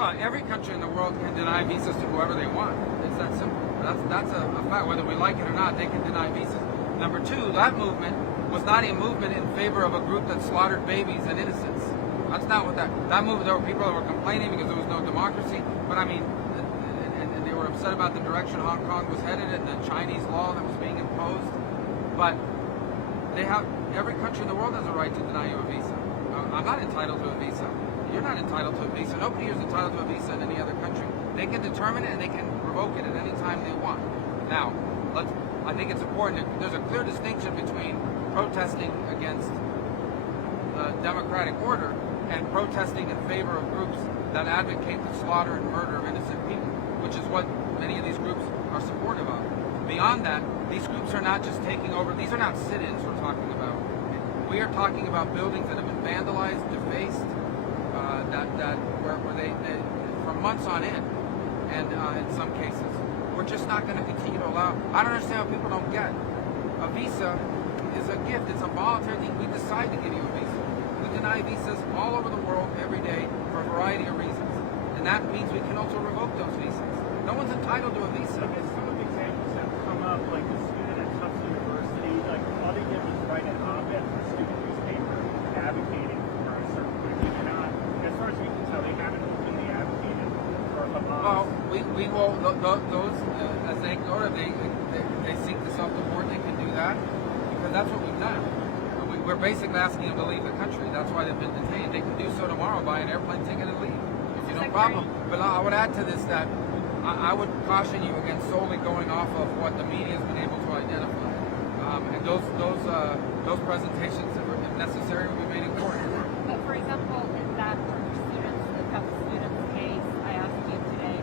Well, every country in the world can deny visas to whoever they want. It's that simple. That's a fact. Whether we like it or not, they can deny visas. Number two, that movement was not a movement in favor of a group that slaughtered babies and innocents. That's not what that movement. There were people that were complaining because there was no democracy. But I mean, and they were upset about the direction Hong Kong was headed and the Chinese law that was being imposed. But every country in the world has a right to deny you a visa. I'm not entitled to a visa. You're not entitled to a visa. Nobody here is entitled to a visa in any other country. They can determine it and they can revoke it at any time they want. Now, I think it's important. There's a clear distinction between protesting against the democratic order and protesting in favor of groups that advocate the slaughter and murder of innocent people, which is what many of these groups are supportive of. Beyond that, these groups are not just taking over. These are not sit-ins we're talking about. We are talking about buildings that have been vandalized, defaced, where they for months on end, and in some cases, we're just not going to continue to allow. I don't understand what people don't get. A visa is a gift. It's a voluntary thing. We decide to give you a visa. We deny visas all over the world every day for a variety of reasons, and that means we can also revoke those visas. No one's entitled to a visa. I guess some of the examples have come up, like the student at Tufts University, like all they did was write an op-ed for a student newspaper advocating for a certain group. They're not, as far as we can tell, they haven't openly advocated for Hamas. Well, we will, those, as they go, if they seek to self-deport, they can do that, because that's what we've done. We're basically asking them to leave the country. That's why they've been detained. They can do so tomorrow, buy an airplane ticket and leave. It's no problem. But I would add to this that I would caution you against solely going off of what the media has been able to identify. And those presentations, if necessary, will be made in court. But for example, in that students, the Tufts students case, I asked you today,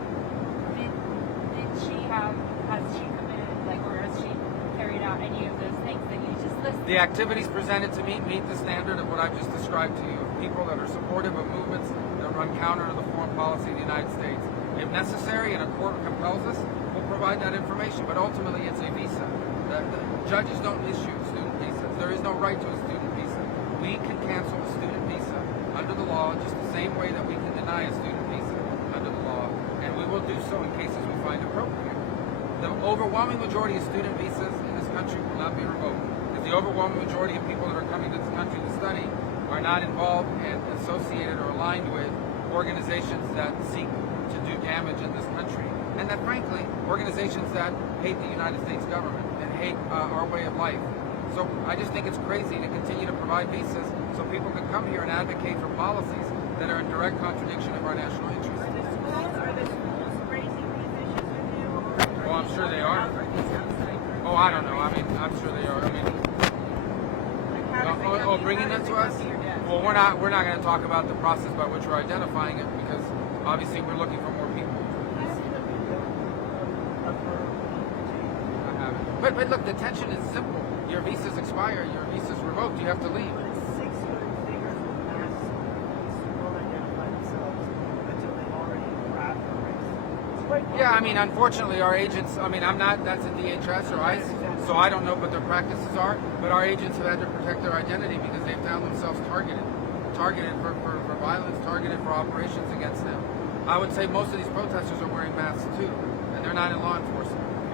has she committed, or has she carried out any of those things that you just listed? The activities presented to me meet the standard of what I've just described to you. People that are supportive of movements that run counter to the foreign policy of the United States. If necessary and a court compels us, we'll provide that information. But ultimately, it's a visa. The judges don't issue student visas. There is no right to a student visa. We can cancel a student visa under the law just the same way that we can deny a student visa under the law, and we will do so in cases we find appropriate. The overwhelming majority of student visas in this country will not be revoked, because the overwhelming majority of people that are coming to this country to study are not involved and associated or aligned with organizations that seek to do damage in this country, and that frankly, organizations that hate the United States government and hate our way of life. So I just think it's crazy to continue to provide visas so people can come here and advocate for policies that are in direct contradiction of our national interests. Are the schools raising these issues with you? Oh, I'm sure they are. Oh, I don't know. I mean, I'm sure they are. I mean, bringing them to us? Well, we're not going to talk about the process by which we're identifying it, because obviously we're looking for more people. I haven't. But look, detention is simple. Your visas expire, your visa's revoked, you have to leave. But it's 6 hood figures of mass who won't identify themselves until they've already grabbed the race. Yeah, I mean, unfortunately, our agents, that's a DHS or ICE, so I don't know what their practices are, but our agents have had to protect their identity because they've found themselves targeted for violence, targeted for operations against them. I would say most of these protesters are wearing masks too, and they're not in law enforcement.